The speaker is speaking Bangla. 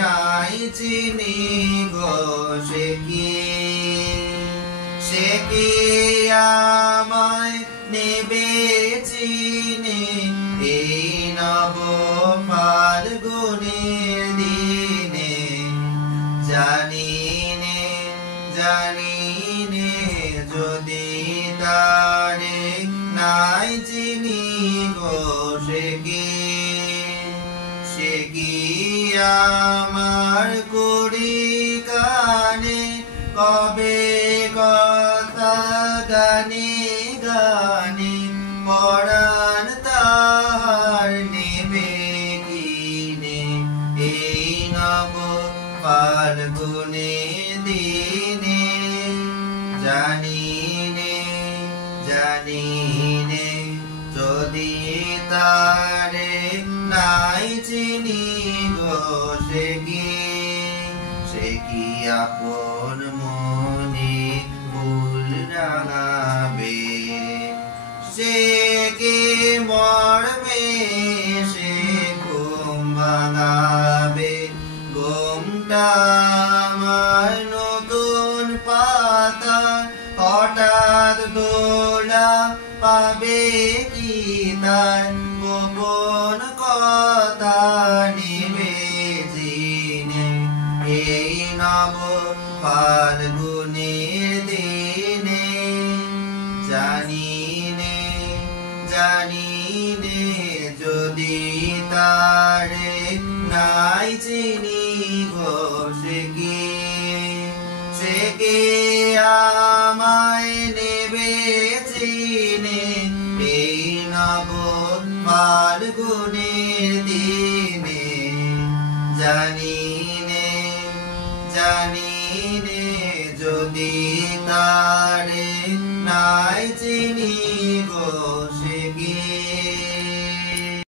নাই চিনি গো সে কি আমায় নেবে চিনি এই নব ফাল্গুনের দিনে জানি নে যদি তারে নাই চিনি গো সে কি আমার কুড়ি কানে কবে কথা গানে গানে পরাণ তাহার নেবে কিনে এই নব ফাল্গুনের দিনে জানি নে যদি তারে নাই চিনি গো সে কি আপন মনে ভুল রাঙাবে সে কি মর্মে সে ঘুম ভাঙাবে ঘুমটা আমার নতুন পাতা হঠাৎ দোলা পাবে কি তার গোপন কথা নিবে জিনে এই নব ফাল্গুনের দিনে জানি নে যদি তারে নাই চিনি গো সে কি আমায় নেবে চিনে এই নব ফাল্গুনের দিনে জানি নে যদি তারে নাই চিনি